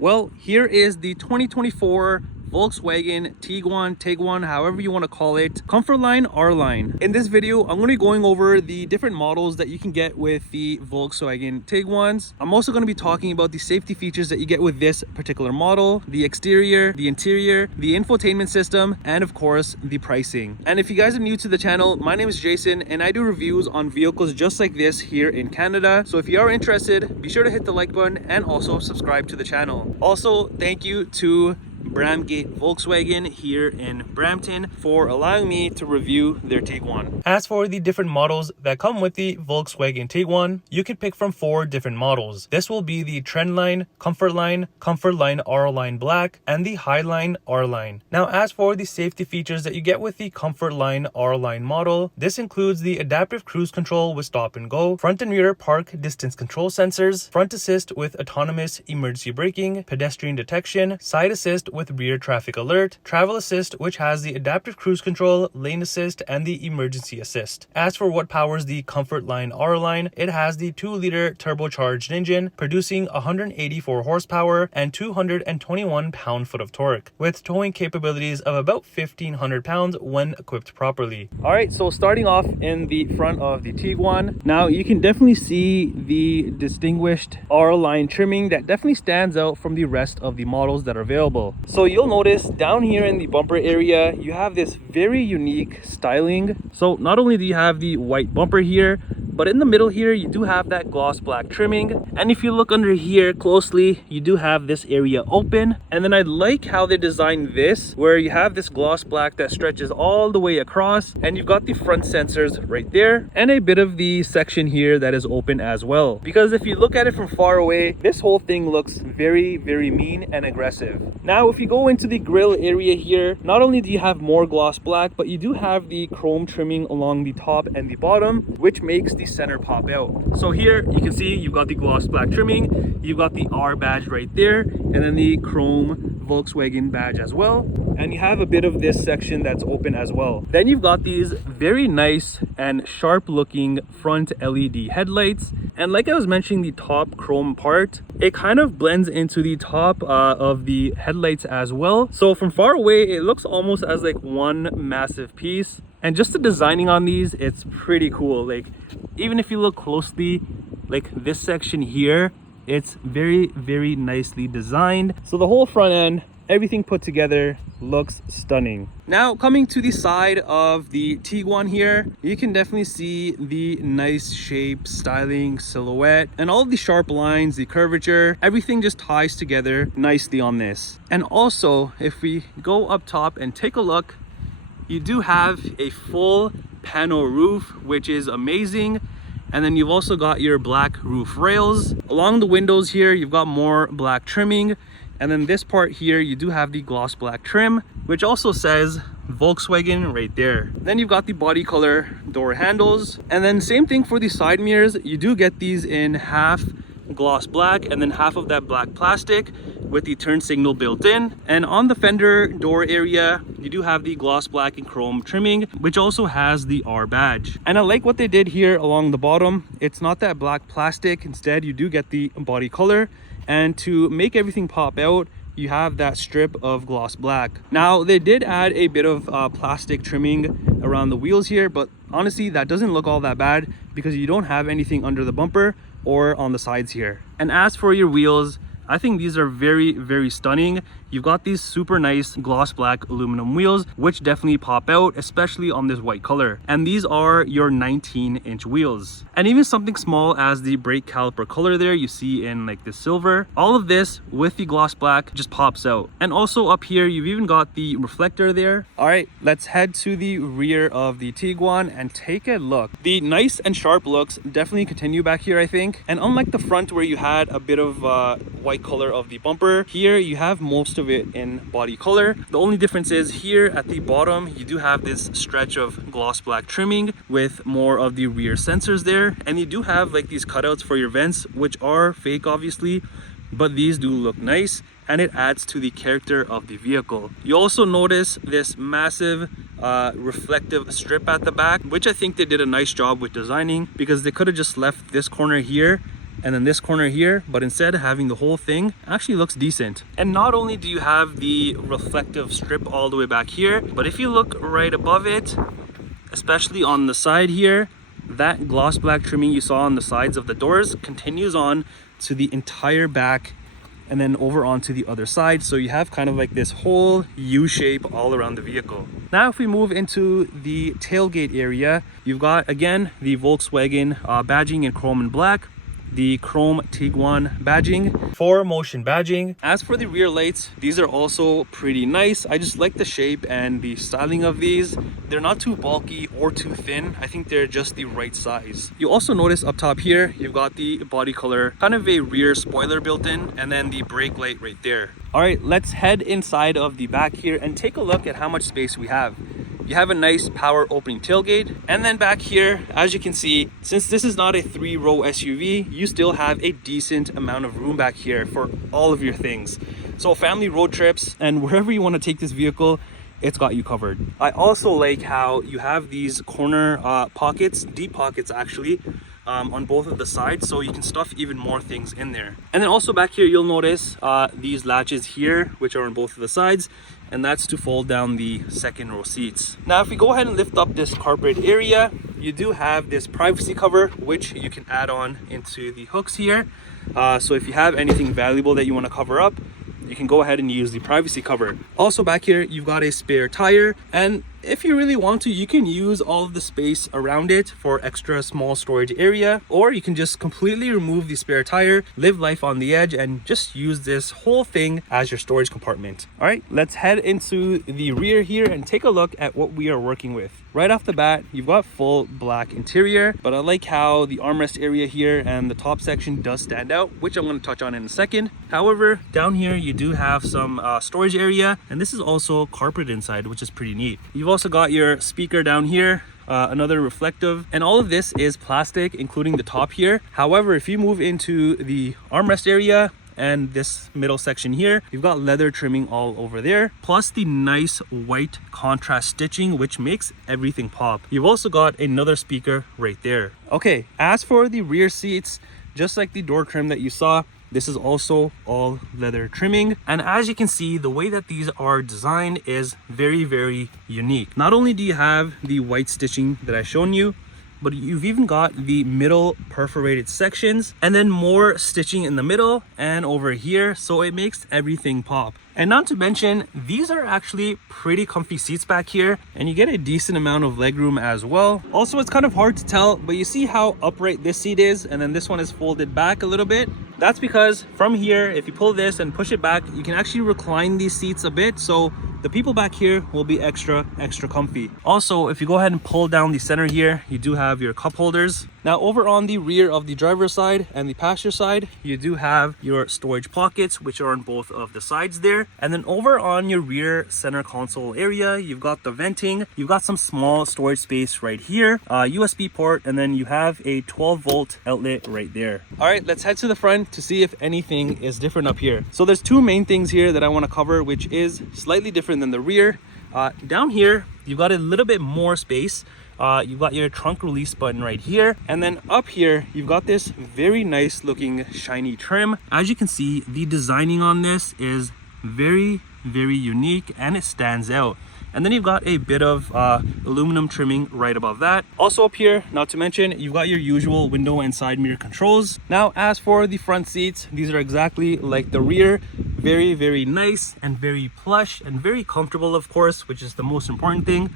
Well, here is the 2024 Volkswagen Tiguan, however you want to call it, Comfortline R-Line. In this video, I'm going to be going over the different models that you can get with the Volkswagen Tiguans. I'm also going to be talking about the safety features that you get with this particular model, the exterior, the interior, the infotainment system, and of course, the pricing. And if you guys are new to the channel, my name is Jason, and I do reviews on vehicles just like this here in Canada. So if you are interested, be sure to hit the like button and also subscribe to the channel. Also, thank you to Bramgate Volkswagen here in Brampton for allowing me to review their Tiguan. As for the different models that come with the Volkswagen Tiguan, you can pick from 4 different models. This will be the Trendline, Comfortline, Comfortline R-Line Black, and the Highline R-Line. Now, as for the safety features that you get with the Comfortline R-Line model, this includes the adaptive cruise control with stop and go, front and rear park distance control sensors, front assist with autonomous emergency braking, pedestrian detection, side assist with rear traffic alert, travel assist which has the adaptive cruise control, lane assist, and the emergency assist. As for what powers the Comfortline R-Line, it has the 2-liter turbocharged engine producing 184 horsepower and 221 pound-foot of torque, with towing capabilities of about 1,500 pounds when equipped properly. Alright, so starting off in the front of the Tiguan, now you can definitely see the distinguished R-Line trimming that definitely stands out from the rest of the models that are available. So you'll notice down here in the bumper area, you have this very unique styling. So not only do you have the white bumper here, but in the middle here, you do have that gloss black trimming. And if you look under here closely, you do have this area open. And then I like how they designed this, where you have this gloss black that stretches all the way across. And you've got the front sensors right there. And a bit of the section here that is open as well. Because if you look at it from far away, this whole thing looks very, very mean and aggressive. Now, if you go into the grille area here, not only do you have more gloss black, but you do have the chrome trimming along the top and the bottom, which makes the center pop out. So here you can see you've got the gloss black trimming, you've got the R badge right there, and then the chrome Volkswagen badge as well. And you have a bit of this section that's open as well. Then you've got these very nice and sharp looking front LED headlights. And like I was mentioning, the top chrome part, it kind of blends into the top of the headlights as well. So from far away, it looks almost as like one massive piece. And just the designing on these, it's pretty cool. Like, even if you look closely, like this section here, it's very, very nicely designed. So the whole front end, everything put together looks stunning. Now, coming to the side of the Tiguan here, you can definitely see the nice shape, styling, silhouette, and all of the sharp lines, the curvature, everything just ties together nicely on this. And also, if we go up top and take a look, you do have a full panel roof, which is amazing. And then you've also got your black roof rails. Along the windows here, you've got more black trimming. And then this part here, you do have the gloss black trim, which also says Volkswagen right there. Then you've got the body color door handles. And then same thing for the side mirrors. You do get these in half gloss black and then half of that black plastic with the turn signal built in. And on the fender door area, you do have the gloss black and chrome trimming, which also has the R badge. And I like what they did here along the bottom. It's not that black plastic. Instead, you do get the body color. And to make everything pop out, you have that strip of gloss black. Now, they did add a bit of plastic trimming around the wheels here, but honestly, that doesn't look all that bad because you don't have anything under the bumper or on the sides here. And as for your wheels, I think these are very, very stunning. You've got these super nice gloss black aluminum wheels, which definitely pop out, especially on this white color. And these are your 19-inch wheels. And even something small as the brake caliper color there, you see in like the silver. All of this with the gloss black just pops out. And also up here, you've even got the reflector there. All right, let's head to the rear of the Tiguan and take a look. The nice and sharp looks definitely continue back here, I think. And unlike the front where you had a bit of white color of the bumper, here you have most of it in body color. The only difference is here at the bottom, you do have this stretch of gloss black trimming with more of the rear sensors there. And you do have like these cutouts for your vents, which are fake obviously, but these do look nice and it adds to the character of the vehicle. You also notice this massive reflective strip at the back, which I think they did a nice job with designing, because they could have just left this corner here and then this corner here, but instead of having the whole thing, actually looks decent. And not only do you have the reflective strip all the way back here, but if you look right above it, especially on the side here, that gloss black trimming you saw on the sides of the doors continues on to the entire back and then over onto the other side. So you have kind of like this whole U shape all around the vehicle. Now if we move into the tailgate area, you've got again the Volkswagen badging in chrome and black, the chrome Tiguan badging, 4Motion badging. As for the rear lights, these are also pretty nice. I just like the shape and the styling of these. They're not too bulky or too thin. I think they're just the right size. You also notice up top here, you've got the body color, kind of a rear spoiler built in, and then the brake light right there. All right, let's head inside of the back here and take a look at how much space we have. You have a nice power opening tailgate, and then back here, as you can see, since this is not a 3-row SUV, you still have a decent amount of room back here for all of your things. So family road trips and wherever you want to take this vehicle, it's got you covered. I also like how you have these corner pockets, deep pockets actually, on both of the sides, so you can stuff even more things in there. And then also back here, you'll notice these latches here, which are on both of the sides, and that's to fold down the second row seats. Now, if we go ahead and lift up this carpet area, you do have this privacy cover, which you can add on into the hooks here. So if you have anything valuable that you want to cover up, you can go ahead and use the privacy cover. Also back here, you've got a spare tire, and if you really want to, you can use all of the space around it for extra small storage area, or you can just completely remove the spare tire, live life on the edge, and just use this whole thing as your storage compartment. All right, let's head into the rear here and take a look at what we are working with. Right off the bat, you've got full black interior, but I like how the armrest area here and the top section does stand out, which I'm going to touch on in a second. However, down here you do have some storage area, and this is also carpeted inside, which is pretty neat. You've also got your speaker down here, another reflective, and all of this is plastic, including the top here. However, if you move into the armrest area and this middle section here, you've got leather trimming all over there, plus the nice white contrast stitching, which makes everything pop. You've also got another speaker right there. Okay, as for the rear seats, just like the door trim that you saw, this is also all leather trimming. And as you can see, the way that these are designed is very, very unique. Not only do you have the white stitching that I've shown you, but you've even got the middle perforated sections and then more stitching in the middle and over here, so it makes everything pop. And not to mention, these are actually pretty comfy seats back here, and you get a decent amount of legroom as well. Also, it's kind of hard to tell, but you see how upright this seat is, and then this one is folded back a little bit. That's because from here, if you pull this and push it back, you can actually recline these seats a bit, so the people back here will be extra comfy. Also, if you go ahead and pull down the center here, you do have your cup holders. Now over on the rear of the driver's side and the passenger side, you do have your storage pockets, which are on both of the sides there. And then over on your rear center console area, you've got the venting, you've got some small storage space right here, USB port, and then you have a 12-volt outlet right there. All right, let's head to the front to see if anything is different up here. So there's two main things here that I want to cover, which is slightly different than the rear. Down here, you've got a little bit more space. You've got your trunk release button right here, and then up here you've got this very nice looking shiny trim. As you can see, the designing on this is very unique and it stands out. And then you've got a bit of aluminum trimming right above that. Also up here, not to mention, you've got your usual window and side mirror controls. Now, as for the front seats, these are exactly like the rear. Very nice and very plush and very comfortable, of course, which is the most important thing.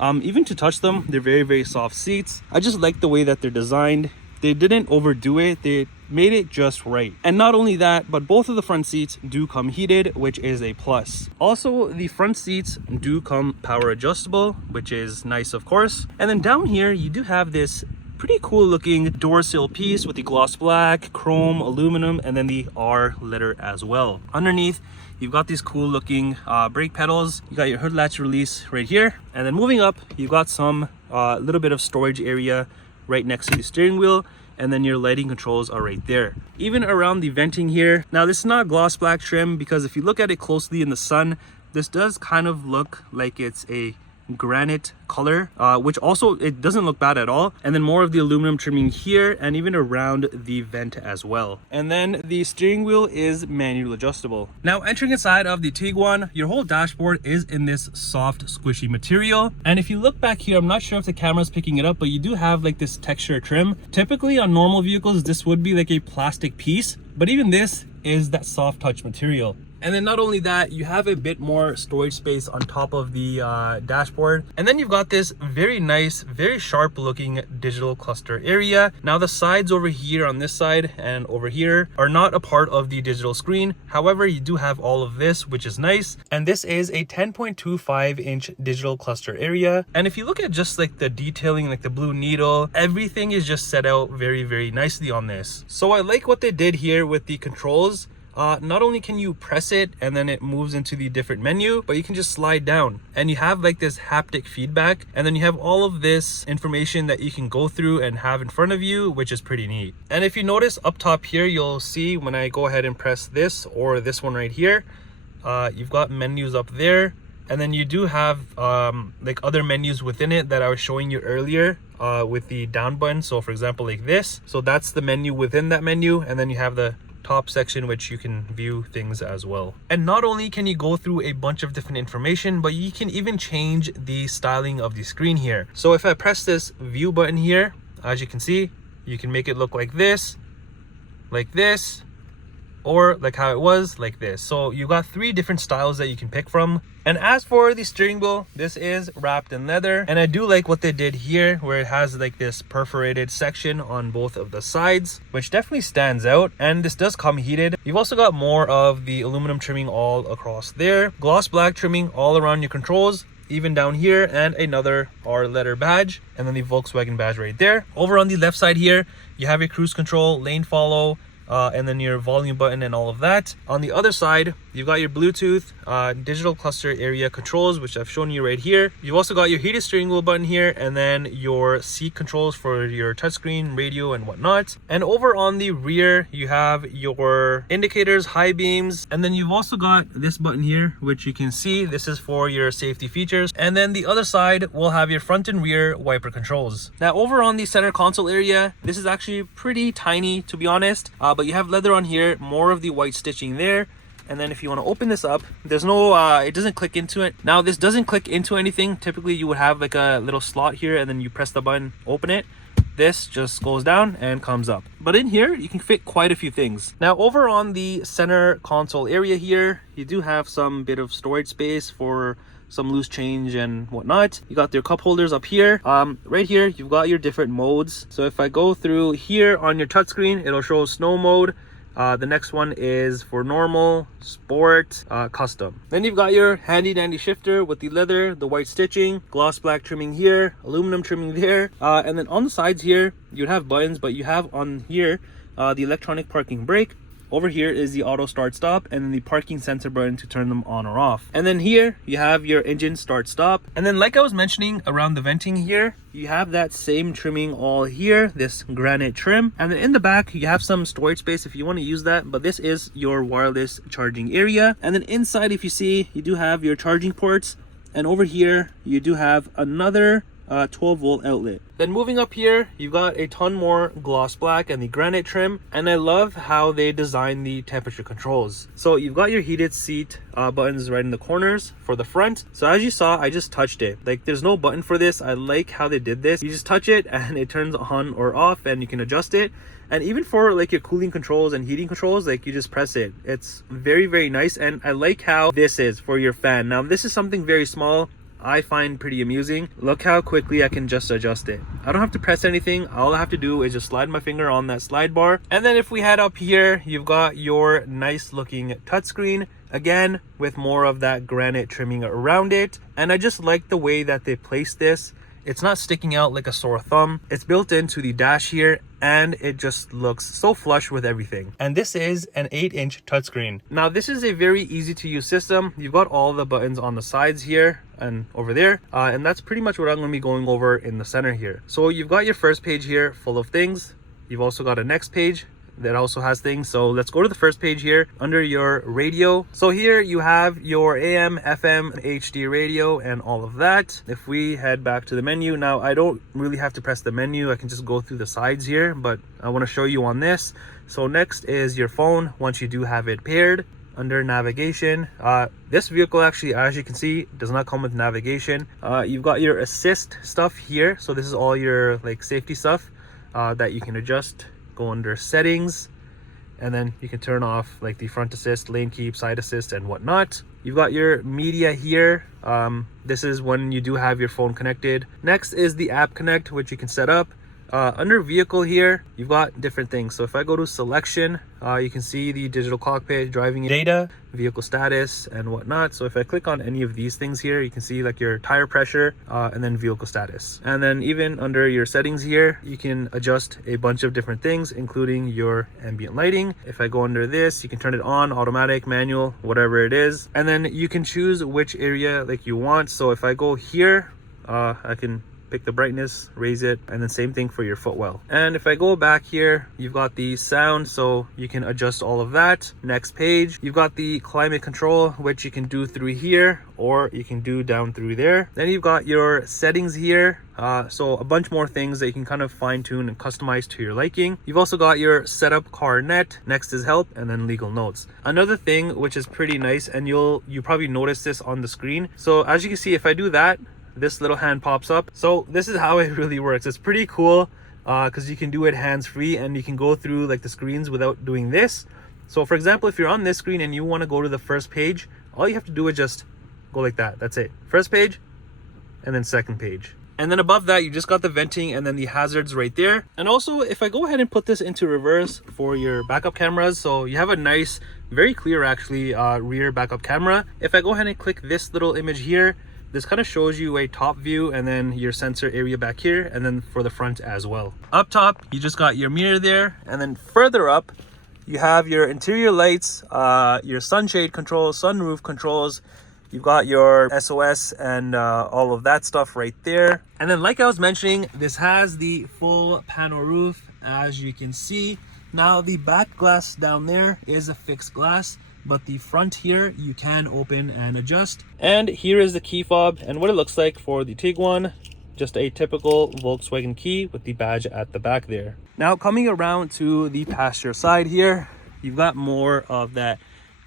Even to touch them, they're very soft seats. I just like the way that they're designed. They didn't overdo it. They made it just right. And not only that, but both of the front seats do come heated, which is a plus. Also, the front seats do come power adjustable, which is nice, of course. And then down here, you do have this pretty cool looking door sill piece with the gloss black, chrome, aluminum, and then the R letter as well. Underneath, you've got these cool looking brake pedals. You got your hood latch release right here. And then moving up, you've got some little bit of storage area right next to the steering wheel, and then your lighting controls are right there. Even around the venting here, now this is not gloss black trim, because if you look at it closely in the sun, this does kind of look like it's a granite color, which also it doesn't look bad at all. And then more of the aluminum trimming here and even around the vent as well. And then the steering wheel is manual adjustable. Now entering inside of the Tiguan, your whole dashboard is in this soft squishy material. And if you look back here, I'm not sure if the camera's picking it up, but you do have like this texture trim. Typically on normal vehicles, this would be like a plastic piece, but even this is that soft touch material. And then not only that, you have a bit more storage space on top of the dashboard. And then you've got this very nice, very sharp looking digital cluster area. Now the sides over here on this side and over here are not a part of the digital screen. However, you do have all of this, which is nice. And this is a 10.25-inch digital cluster area. And if you look at just like the detailing, like the blue needle, everything is just set out very, very nicely on this. So I like what they did here with the controls. Not only can you press it and then it moves into the different menu, but you can just slide down and you have like this haptic feedback, and then you have all of this information that you can go through and have in front of you, which is pretty neat. And if you notice up top here, you'll see when I go ahead and press this or this one right here, you've got menus up there, and then you do have like other menus within it that I was showing you earlier with the down button. So for example, like this, so that's the menu within that menu, and then you have the top section which you can view things as well. And not only can you go through a bunch of different information, but you can even change the styling of the screen here. So if I press this view button here, as you can see, you can make it look like this, or like how it was, like this. So you got 3 different styles that you can pick from. And as for the steering wheel, this is wrapped in leather, and I do like what they did here where it has like this perforated section on both of the sides, which definitely stands out. And this does come heated. You've also got more of the aluminum trimming all across there, gloss black trimming all around your controls, even down here, and another R letter badge, and then the Volkswagen badge right there. Over on the left side here, you have your cruise control, lane follow, and then your volume button and all of that. On the other side, you've got your Bluetooth, digital cluster area controls, which I've shown you right here. You've also got your heated steering wheel button here, and then your seat controls for your touchscreen, radio, and whatnot. And over on the rear, you have your indicators, high beams, and then you've also got this button here, which you can see, this is for your safety features. And then the other side will have your front and rear wiper controls. Now over on the center console area, this is actually pretty tiny, to be honest, but you have leather on here, more of the white stitching there. And then if you want to open this up, there's no it doesn't click into it. Now this doesn't click into anything. Typically you would have like a little slot here, and then you press the button, open it. This just goes down and comes up. But in here you can fit quite a few things. Now over on the center console area here, you do have some bit of storage space for some loose change and whatnot. You got your cup holders up here. Right here you've got your different modes. So if I go through here on your touchscreen, it'll show snow mode. The next one is for normal, sport, custom. Then you've got your handy dandy shifter with the leather, the white stitching, gloss black trimming here, aluminum trimming there, and then on the sides here you'd have buttons, but you have on here the electronic parking brake. Over here is the auto start stop, and then the parking sensor button to turn them on or off. And then here you have your engine start stop. And then like I was mentioning around the venting here, you have that same trimming all here, this granite trim. And then in the back you have some storage space if you want to use that, but this is your wireless charging area. And then inside, if you see, you do have your charging ports, and over here you do have another 12-volt outlet. Then moving up here, you've got a ton more gloss black and the granite trim, and I love how they designed the temperature controls. So you've got your heated seat buttons right in the corners for the front. So as you saw, I just touched it. Like there's no button for this. I like how they did this. You just touch it and it turns on or off, and you can adjust it. And even for like your cooling controls and heating controls, like you just press it. It's very, very nice. And I like how this is for your fan. Now this is something very small I find pretty amusing. Look how quickly I can just adjust it. I don't have to press anything. All I have to do is just slide my finger on that slide bar. And then if we head up here, you've got your nice looking touchscreen, again with more of that granite trimming around it. And I just like the way that they placed this. It's not sticking out like a sore thumb. It's built into the dash here, and it just looks so flush with everything. And this is an 8-inch touchscreen. Now this is a very easy to use system. You've got all the buttons on the sides here and over there, and that's pretty much what I'm going to be going over in the center here. So you've got your first page here full of things. You've also got a next page, that also has things. So let's go to the first page here under your radio. So here you have your AM, FM, HD radio and all of that. If we head back to the menu, now I don't really have to press the menu. I can just go through the sides here, but I want to show you on this. So next is your phone once you do have it paired. Under navigation, this vehicle actually, as you can see, does not come with navigation. You've got your assist stuff here. So this is all your like safety stuff that you can adjust. Go under settings, and then you can turn off like the front assist, lane keep, side assist and whatnot. You've got your media here. This is when you do have your phone connected. Next is the app connect, which you can set up. Under vehicle here, you've got different things. So if I go to selection, you can see the digital cockpit, driving data, vehicle status and whatnot. So if I click on any of these things here, you can see like your tire pressure and then vehicle status. And then even under your settings here, you can adjust a bunch of different things, including your ambient lighting. If I go under this, you can turn it on, automatic, manual, whatever it is. And then you can choose which area like you want. So if I go here, I can pick the brightness, raise it, and then same thing for your footwell. And if I go back here, you've got the sound, so you can adjust all of that. Next page, you've got the climate control, which you can do through here, or you can do down through there. Then you've got your settings here. So a bunch more things that you can kind of fine tune and customize to your liking. You've also got your setup car net, next is help, and then legal notes. Another thing which is pretty nice, and you probably notice this on the screen. So as you can see, if I do that, this little hand pops up. So this is how it really works. It's pretty cool because you can do it hands-free and you can go through like the screens without doing this. So for example, if you're on this screen and you want to go to the first page, all you have to do is just go like that. That's it. First page and then second page. And then above that, you just got the venting and then the hazards right there. And also, if I go ahead and put this into reverse for your backup cameras, so you have a nice, very clear actually rear backup camera. If I go ahead and click this little image here, this kind of shows you a top view and then your sensor area back here, and then for the front as well. Up top, you just got your mirror there, and then further up, you have your interior lights, your sunshade controls, sunroof controls. You've got your SOS and all of that stuff right there. And then like I was mentioning, this has the full panel roof, as you can see. Now the back glass down there is a fixed glass, but the front here you can open and adjust. And here is the key fob and what it looks like for the Tiguan. Just a typical Volkswagen key with the badge at the back there. Now coming around to the passenger side here, you've got more of that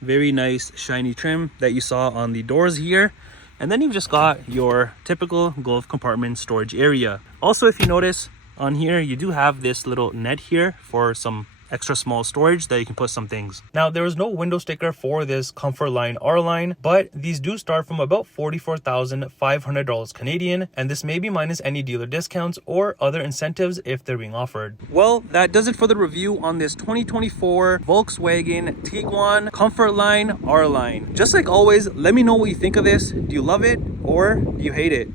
very nice shiny trim that you saw on the doors here. And then you've just got your typical glove compartment storage area. Also, if you notice on here, you do have this little net here for some extra small storage that you can put some things. Now, there is no window sticker for this Comfortline R-Line, but these do start from about $44,500 Canadian, and this may be minus any dealer discounts or other incentives if they're being offered. Well, that does it for the review on this 2024 Volkswagen Tiguan Comfortline R-Line. Just like always, let me know what you think of this. Do you love it or do you hate it?